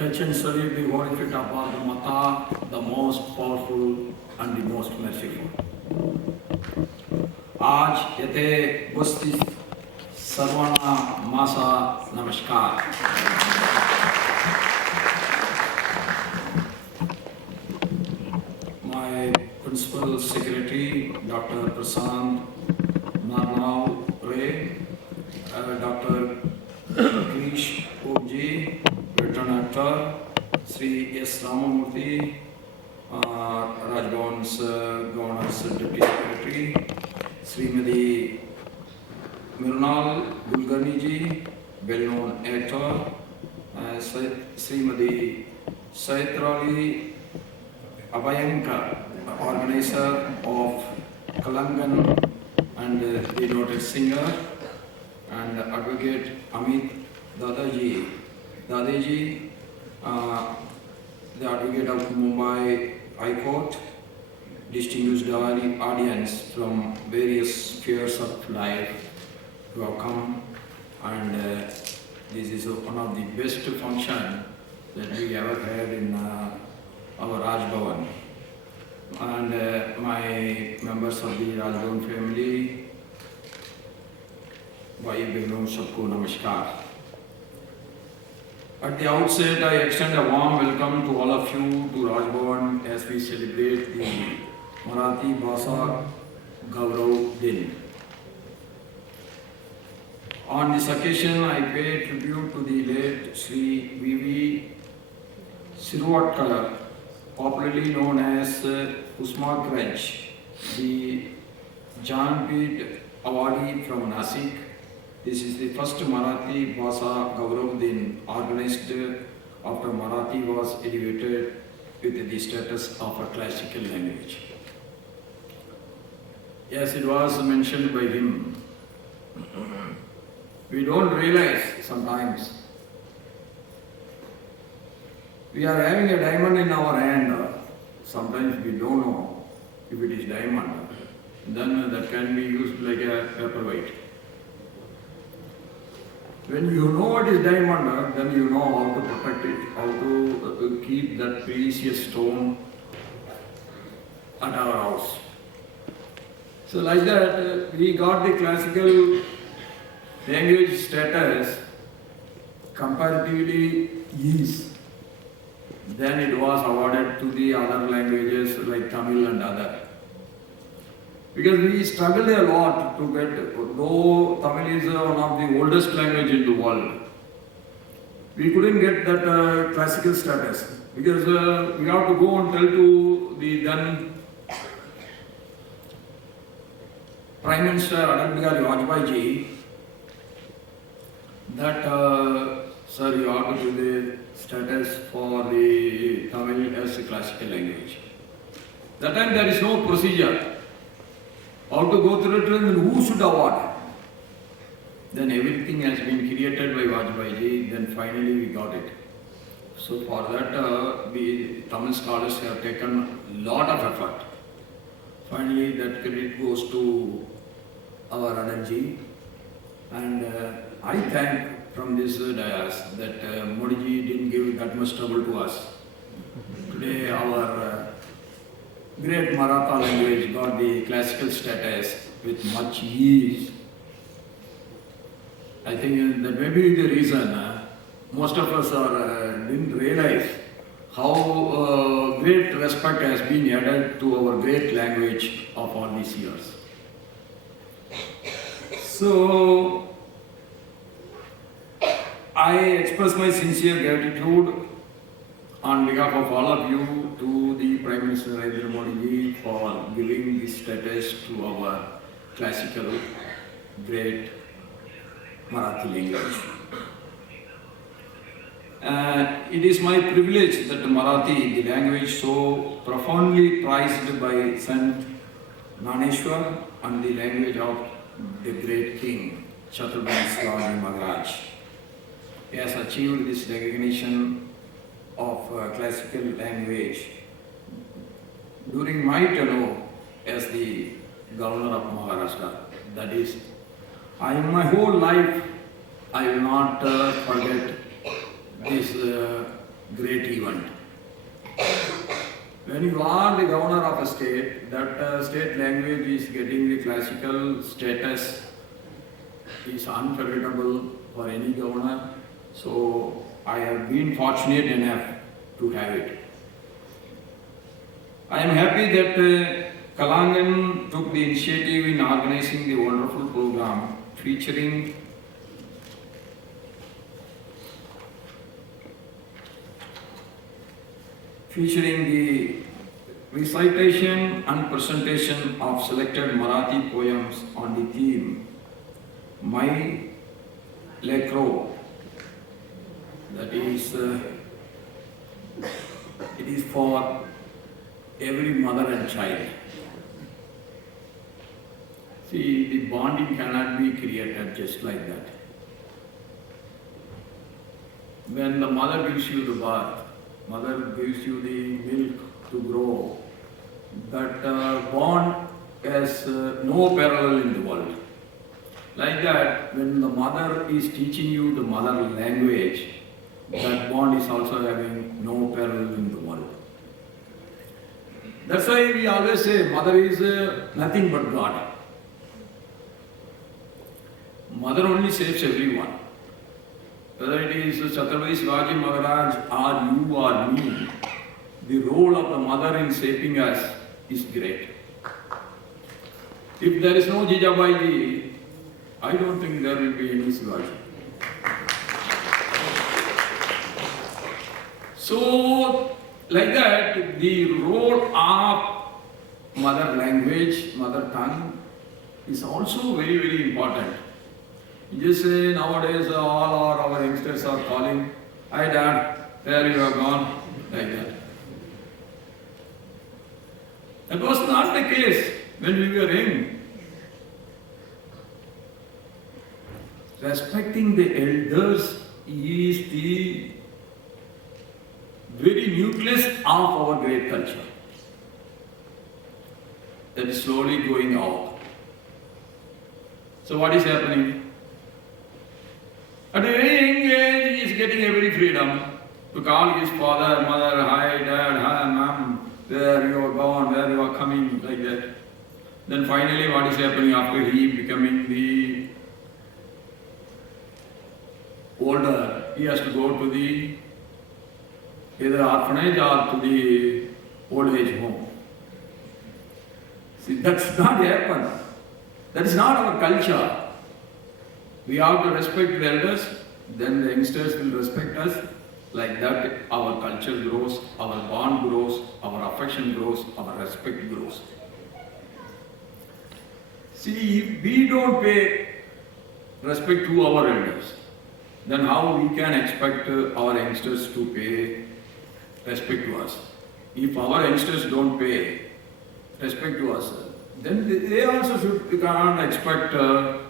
Touch and salute the holy feet of our Mata, the most powerful and the most merciful. आज येथे उपस्थित सर्वांना माझा नमस्कार. My Principal Secretary Dr Prashant Narnaware, Dr Girish, Veteran actor, Secretary S Ramamoorthy, Raj Bhavan Governor's Deputy Secretary, Srimati Mrinal Kulkarni, well-known actor, Srimati Chaitraly Abhyankar, organizer of Kalangan and the noted singer, and Advocate Amit Date, the Advocate of Mumbai High Court, distinguished audience from various spheres of life who have come, and this is one of the best functions that we ever had in our Raj Bhavan. And my members of the Raj Bhavan family, Bhai Behno Sabko Namaskar. At the outset, I extend a warm welcome to all of you to Raj Bhavan as we celebrate the Marathi Bhasha Gaurav Din. On this occasion, I pay tribute to the late Sri V.V. Sirvatkar, popularly known as Usma Kraj, the Jnanpith awardee from Nasik. This is the first Marathi Bhasha Gaurav Din organized after Marathi was elevated with the status of a classical language. Yes, it was mentioned by him. We don't realize sometimes we are having a diamond in our hand. Sometimes we don't know if it is diamond. Then that can be used like a paperweight. When you know what is diamond, then you know how to protect it, how to keep that precious stone at our house. So like that, we got the classical language status comparatively easy. Then it was awarded to the other languages like Tamil and other. Because we struggled a lot to get, though Tamil is one of the oldest language in the world, we couldn't get that classical status. Because we have to go and tell to the then Prime Minister Adv Amit Date that, sir, you have to give the status for the Tamil as a classical language. That time there is no procedure. How to go through it and who should award? Then everything has been created by Vajpayee, then finally we got it. So for that, we Tamil scholars have taken a lot of effort. Finally that credit goes to our Adalji, and I thank from this dais that Modi ji didn't give that much trouble to us. Today our great Maratha language got the classical status with much ease. I think that may be the reason most of us didn't realize how great respect has been added to our great language of all these years. So, I express my sincere gratitude on behalf of all of you to the Prime Minister Narendra Modi for giving this status to our classical great Marathi language. It is my privilege that Marathi, the language so profoundly prized by Sant Naneshwar and the language of the great King Chhatrapati Maharaj, has achieved this recognition of classical language during my tenure as the Governor of Maharashtra. That is, in my whole life, I will not forget this great event. When you are the governor of a state, that state language is getting the classical status is unforgettable for any governor. So I have been fortunate enough to have it. I am happy that Kalangan took the initiative in organizing the wonderful program featuring the recitation and presentation of selected Marathi poems on the theme Maay Lekare. That is, it is for every mother and child. See, the bonding cannot be created just like that. When the mother gives you the birth, mother gives you the milk to grow, that bond has no parallel in the world. Like that, when the mother is teaching you the mother language, that bond is also having no parallel in the world. That's why we always say mother is nothing but God. Mother only saves everyone. Whether it is Chhatrapati Shivaji Maharaj or you or me, the role of the mother in shaping us is great. If there is no Jijabai, I don't think there will be any Shivaji. So, like that, the role of mother language, mother tongue is also very, very important. You just say nowadays all our youngsters are calling, "Hi Dad, where you have gone?" like that. That was not the case when we were young. Respecting the elders is the very nucleus of our great culture. That is slowly going out. So what is happening? At a very young age, he is getting every freedom to call his father, mother, "Hi Dad, hi Mom, where you are gone, where you are coming," like that. Then finally what is happening after he becoming the older, he has to go to the either orphanage or to the old age home. See, that's not happen. That is not our culture. We have to respect the elders, then the youngsters will respect us. Like that, our culture grows, our bond grows, our affection grows, our respect grows. See, if we don't pay respect to our elders, then how we can expect our youngsters to pay respect to us? If our youngsters don't pay respect to us, then they also cannot expect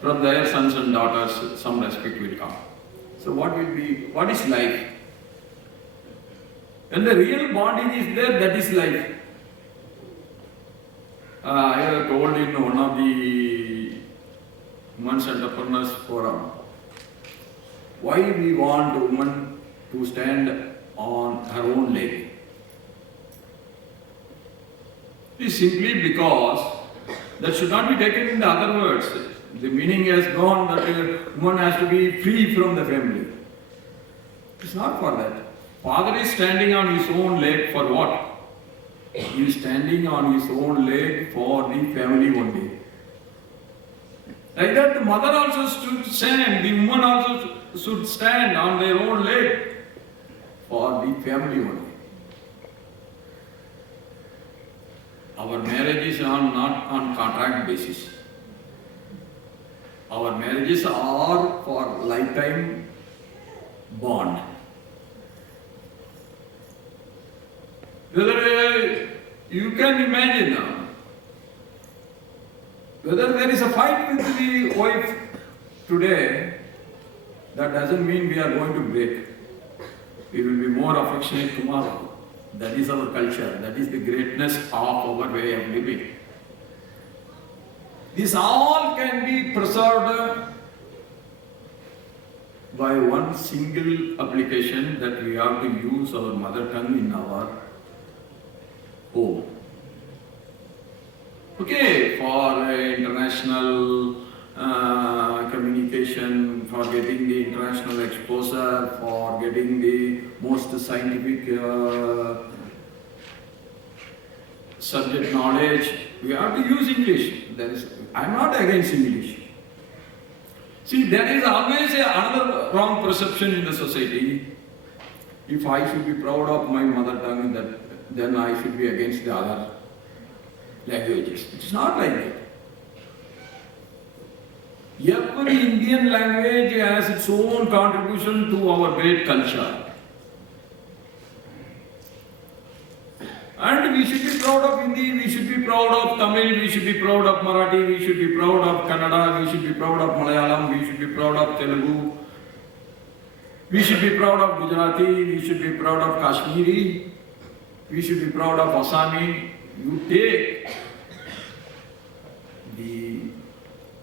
from their sons and daughters some respect will come. So what is life? When the real bonding is there, that is life. I have told in one of the Women's Entrepreneurs Forum, why we want a woman to stand on her own leg. It is simply because that should not be taken in the other words. The meaning has gone that a woman has to be free from the family. It's not for that. Father is standing on his own leg for what? He is standing on his own leg for the family only. Like that, the mother also should stand, the woman also should stand on their own leg for the family only. Our marriages are not on contract basis. Our marriages are for lifetime bond. Whether you can imagine now, whether there is a fight with the wife today, that doesn't mean we are going to break. We will be more affectionate tomorrow. That is our culture. That is the greatness of our way of living. This all can be preserved by one single application that we have to use our mother tongue in our home. Okay, for international communication, for getting the international exposure, for getting the most scientific subject knowledge, we have to use English. I am not against English. See, there is always another wrong perception in the society. If I should be proud of my mother tongue, then I should be against the other languages. It is not like that. Every Indian language has its own contribution to our great culture. And we should be proud of Hindi, we should be proud of Tamil, we should be proud of Marathi, we should be proud of Kannada, we should be proud of Malayalam, we should be proud of Telugu, we should be proud of Gujarati, we should be proud of Kashmiri, we should be proud of Assami. You take the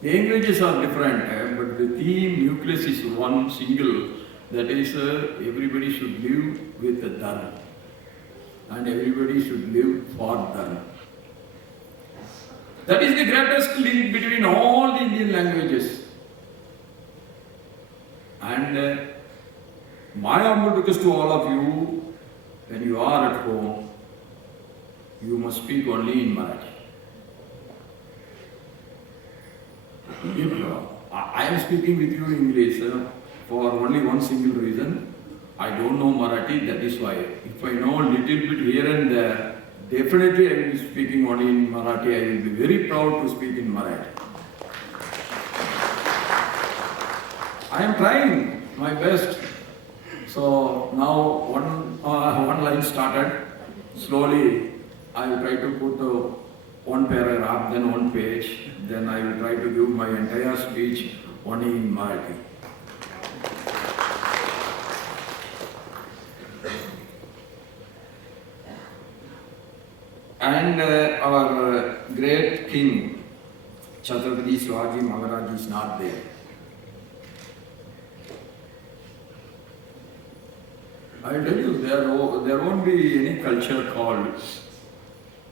languages are different, but the theme nucleus is one single, that is everybody should live with the dharma. And everybody should live for dharma. That is the greatest link between all the Indian languages. And my humble request to all of you, when you are at home, you must speak only in Marathi. I am speaking with you in English for only one single reason. I don't know Marathi, that is why. If I know a little bit here and there, definitely I will be speaking only in Marathi. I will be very proud to speak in Marathi. I am trying my best. So now one line started. Slowly I will try to put one paragraph, then one page. Then I will try to give my entire speech only in Marathi. And our great king, Chhatrapati Shivaji Maharaj, is not there. I will tell you, there won't be any culture called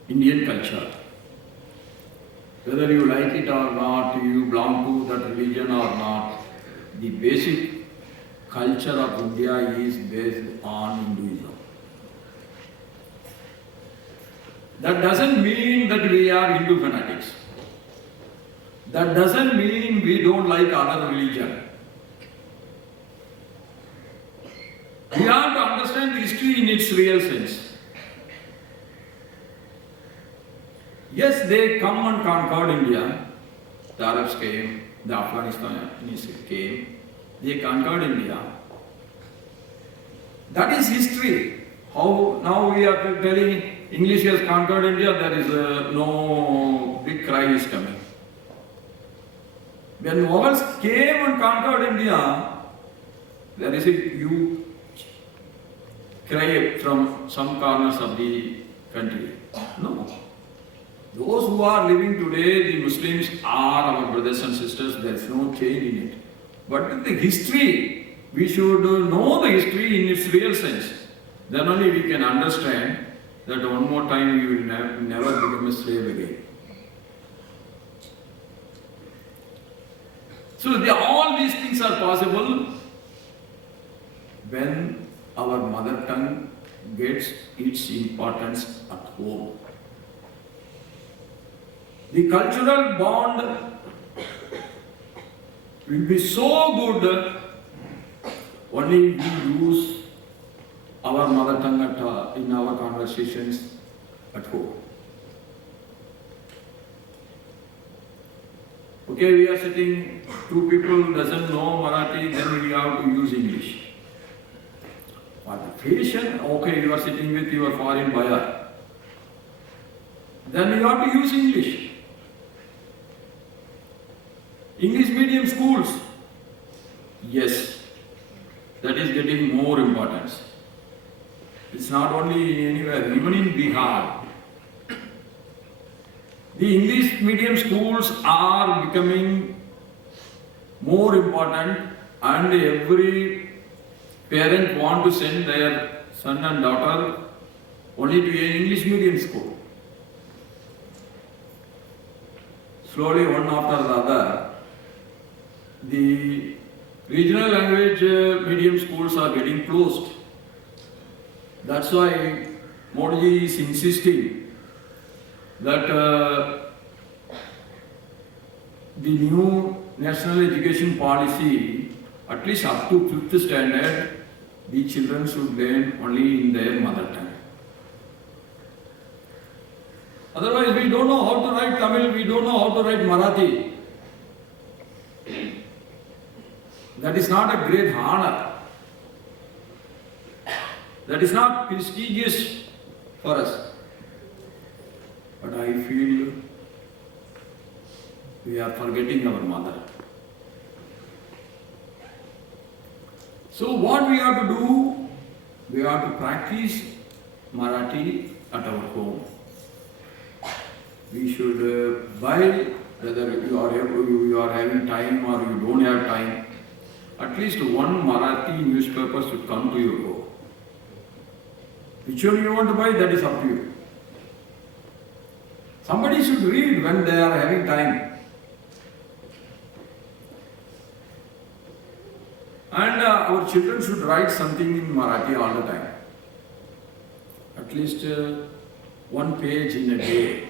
Indian culture. Whether you like it or not, you belong to that religion or not, the basic culture of India is based on Hinduism. That doesn't mean that we are Hindu fanatics. That doesn't mean we don't like other religion. We have to understand the history in its real sense. Yes, they come and conquered India. The Arabs came, the Afghanistanis came, they conquered India. That is history. How now we are telling English has conquered India, there is no big cry is coming. When Mughals came and conquered India, there is a huge cry from some corners of the country. No. Those who are living today, the Muslims are our brothers and sisters, there is no change in it. But in the history, we should know the history in its real sense. Then only we can understand that one more time we will never become a slave again. So all these things are possible when our mother tongue gets its importance at home. The cultural bond will be so good only we use our mother tongue in our conversations at home. Okay, we are sitting, two people doesn't know Marathi, then we have to use English. Qualification, okay, you are sitting with your foreign buyer. Then you have to use English. English medium schools, yes, that is getting more importance. It's not only anywhere, even in Bihar. The English medium schools are becoming more important and every parent want to send their son and daughter only to an English medium school. Slowly, one after the other, the regional language medium schools are getting closed. That's why Modi is insisting that the new national education policy, at least up to 5th standard, the children should learn only in their mother tongue. Otherwise, we don't know how to write Tamil, we don't know how to write Marathi. That is not a great honor. That is not prestigious for us. But I feel we are forgetting our mother. So what we have to do, we have to practice Marathi at our home. We should buy, whether you are having time or you don't have time, at least one Marathi newspaper should come to your home. Which one you want to buy, that is up to you. Somebody should read when they are having time. And our children should write something in Marathi all the time. At least one page in a day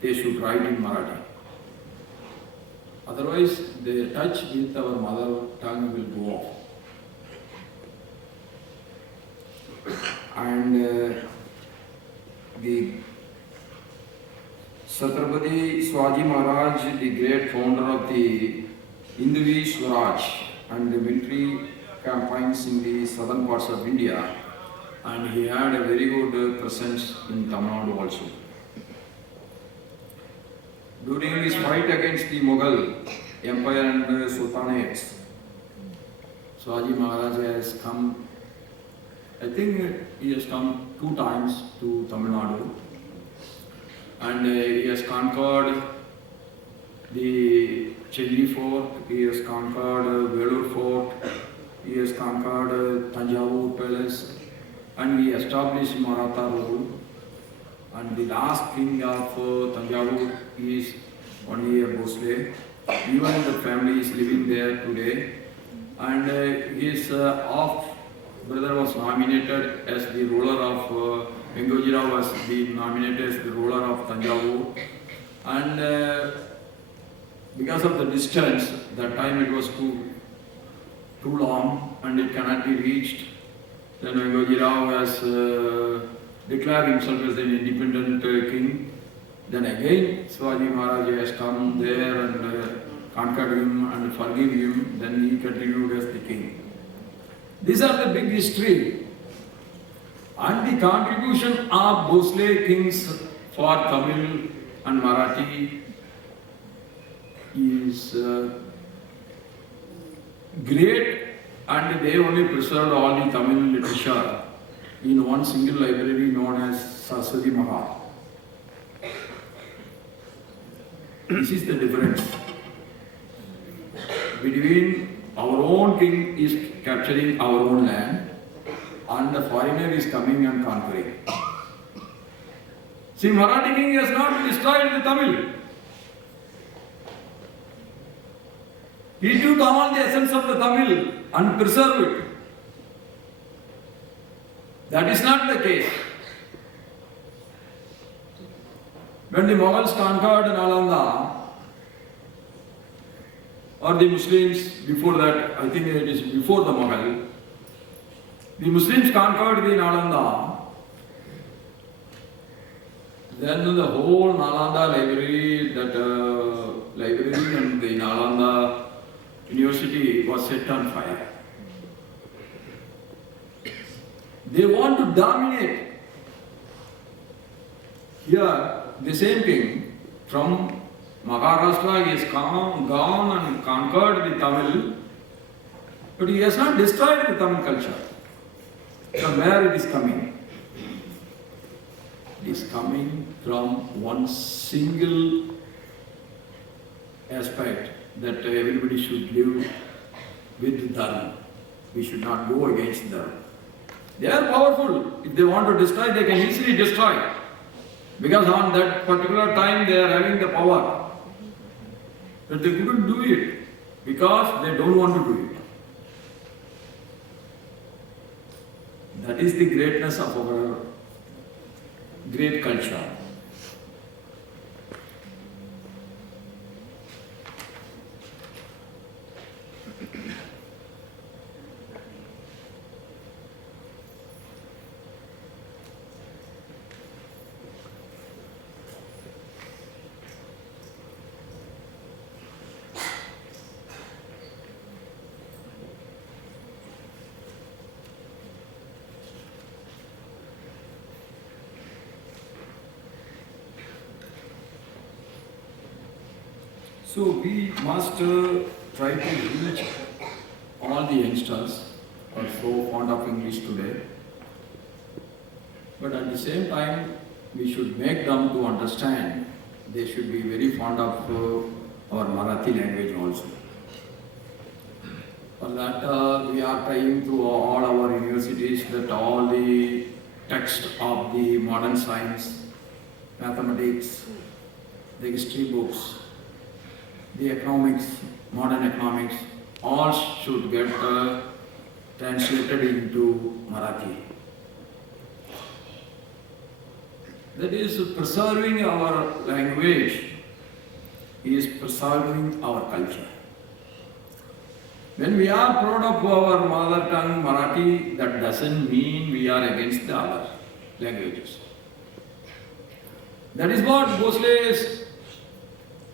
they should write in Marathi. Otherwise, the touch with our mother tongue will go off. And the Chhatrapati Shivaji Maharaj, the great founder of the Hindu Swaraj and the military campaigns in the southern parts of India, and he had a very good presence in Tamil Nadu also. During his fight against the Mughal Empire and Sultanates, Shivaji Maharaj has come, I think he has come 2 times to Tamil Nadu, and he has conquered the Chelli Fort, he has conquered Velur Fort, he has conquered Tanjavur Palace, and he established Maratha rule. And the last king of Tanjavur is only a Bhosle. Even the family is living there today. And his half brother was nominated as the ruler of Vengojirao was nominated as the ruler of Tanjavur. And because of the distance, that time it was too long and it cannot be reached. Then Vengojirao has declared himself as an independent king. Then again Shivaji Maharaj has come there and conquered him and forgive him. Then he continued as the king. These are the big history. And the contribution of Bhosle kings for Tamil and Marathi is great, and they only preserved all the Tamil literature in one single library known as Saraswati Mahal. This is the difference between our own king is capturing our own land and the foreigner is coming and conquering. See, Marathi king has not destroyed the Tamil. He took all the essence of the Tamil and preserved it. That is not the case. When the Mughals conquered Nalanda, or the Muslims before that, I think it is before the Mughal, the Muslims conquered the Nalanda, then the whole Nalanda library, library and the Nalanda University was set on fire. They want to dominate. Here, the same king from Maharashtra, he has gone and conquered the Tamil, but he has not destroyed the Tamil culture. From where it is coming? It is coming from one single aspect, that everybody should live with Dharma. We should not go against Dharma. They are powerful. If they want to destroy, they can easily destroy. Because on that particular time they are having the power. But they couldn't do it because they don't want to do it. That is the greatness of our great culture. So we must try to reach all the youngsters who are so fond of English today. But at the same time, we should make them to understand they should be very fond of our Marathi language also. For that, we are trying through all our universities that all the text of the modern science, mathematics, the history books, the economics, modern economics, all should get translated into Marathi. That is, preserving our language is preserving our culture. When we are proud of our mother tongue, Marathi, that doesn't mean we are against the other languages. That is what Bhosles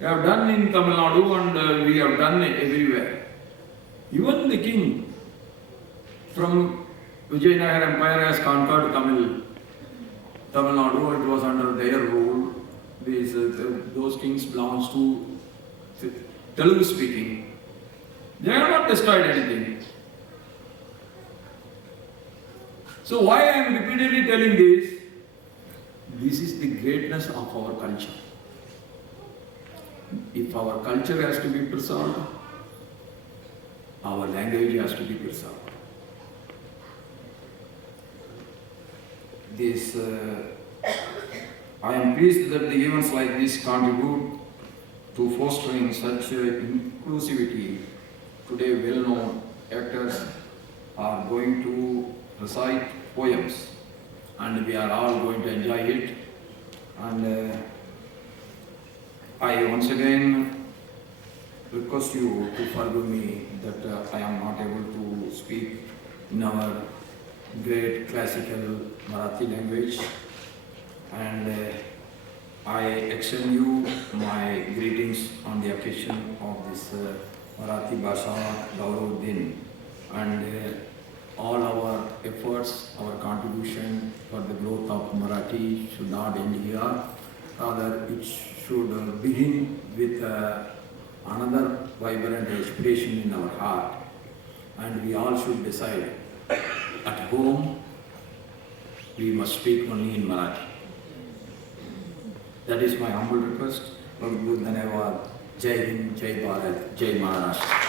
have done in Tamil Nadu and we have done it everywhere. Even the king from Vijayanagar Empire has conquered Tamil Nadu. It was under their rule. Those kings belongs to Telugu speaking. They have not destroyed anything. So why I am repeatedly telling this? This is the greatness of our culture. If our culture has to be preserved, our language has to be preserved. I am pleased that the events like this contribute to fostering such inclusivity. Today, well-known actors are going to recite poems, and we are all going to enjoy it. And I once again request you to forgive me that I am not able to speak in our great classical Marathi language, and I extend you my greetings on the occasion of this Marathi Bhasha Gaurav Din, and all our efforts, our contribution for the growth of Marathi should not end here. Rather, it should begin with another vibrant aspiration in our heart, and we all should decide at home we must speak only in Marathi. That is my humble request. Dhanyavad. Jai Hind, Jai Bharat, Jai Maharashtra.